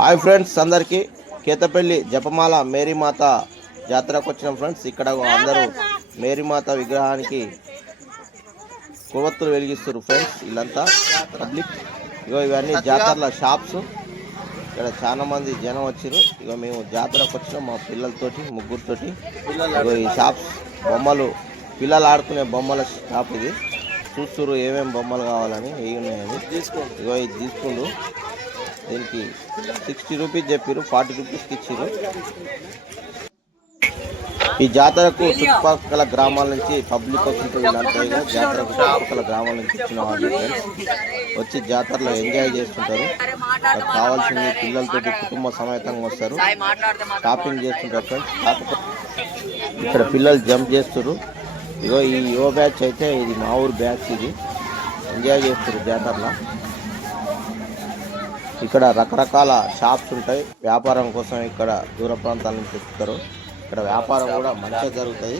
Hi friends, అందరికీ కేతపల్లి జపమాల మేరీమాత జాతరకు వచ్చిన ఫ్రెండ్స్. ఇక్కడ అందరూ మేరీమాత విగ్రహానికి కొవ్వొత్తులు వెలిగిస్తారు ఫ్రెండ్స్. వీళ్ళంతా పబ్లిక్. ఇవన్నీ జాతరల షాప్స్. ఇక్కడ చాలా మంది జనం వచ్చారు. మేము జాతరకు వచ్చినాం మా పిల్లలతోటి, ముగ్గురితోటి. ఈ షాప్స్ బొమ్మలు, పిల్లలు ఆడుకునే బొమ్మల షాప్ ఇది. చూస్తున్నారు ఏమేమి బొమ్మలు కావాలని, ఏమి ఉన్నాయని. ఇది తీసుకుండు. దీనికి 60 రూపీస్ చెప్పారు, 40 రూపీస్కి ఇచ్చారు. ఈ జాతరకు చుట్టుపక్కల గ్రామాల నుంచి పబ్లిక్ వస్తుంటుంది. జాతరకు చుట్టుపక్కల గ్రామాల నుంచి ఇచ్చిన వాళ్ళు వచ్చి జాతరలో ఎంజాయ్ చేస్తుంటారు. కావాల్సింది పిల్లలతోటి కుటుంబ సమేతంగా వస్తారు, షాపింగ్ చేస్తుంటారు ఫ్రెండ్స్. ఇక్కడ పిల్లలు జంప్ చేస్తారు. ఈ యువ బ్యాచ్ అయితే ఇది మా ఊరు బ్యాచ్. ఇది ఎంజాయ్ చేస్తారు జాతరలో. ఇక్కడ రకరకాల షాప్స్ ఉంటాయి. వ్యాపారం కోసం ఇక్కడ దూర ప్రాంతాల నుంచి వస్తారు. ఇక్కడ వ్యాపారం కూడా మంచిగా జరుగుతుంది.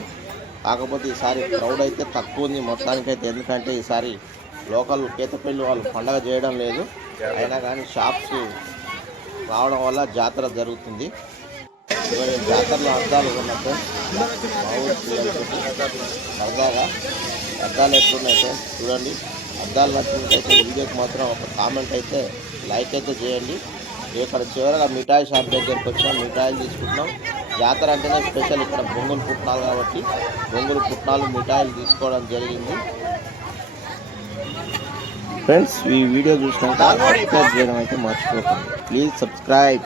కాకపోతే ఈసారి క్రౌడ్ అయితే తక్కువ ఉంది మొత్తానికైతే. ఎందుకంటే ఈసారి లోకల్ కేతపల్లి వాళ్ళు పండగ చేయడం లేదు. అయినా కానీ షాప్స్ రావడం వల్ల జాతర జరుగుతుంది. జాతరలో అద్దాలు ఉన్నట్టు మా ఊరు పిల్లలతో సరదాగా అద్దాలు ఎట్లున్నాయి చూడండి. అద్దాలు నచ్చినట్టయితే వీడియోకి మాత్రం ఒక కామెంట్ అయితే, లైక్ అయితే చేయండి. ఇక్కడ చివరగా మిఠాయి షాప్ దగ్గరికి వచ్చాం, మిఠాయిలు తీసుకుంటున్నాం. జాతర అంటేనే స్పెషల్. ఇక్కడ బొంగులు పుట్నాలు కాబట్టి బొంగులు పుట్నాలు మిఠాయిలు తీసుకోవడం జరిగింది ఫ్రెండ్స్. ఈ వీడియో చూసినాక సబ్స్క్రైబ్ చేయడం అయితే మర్చిపోకండి. Please subscribe.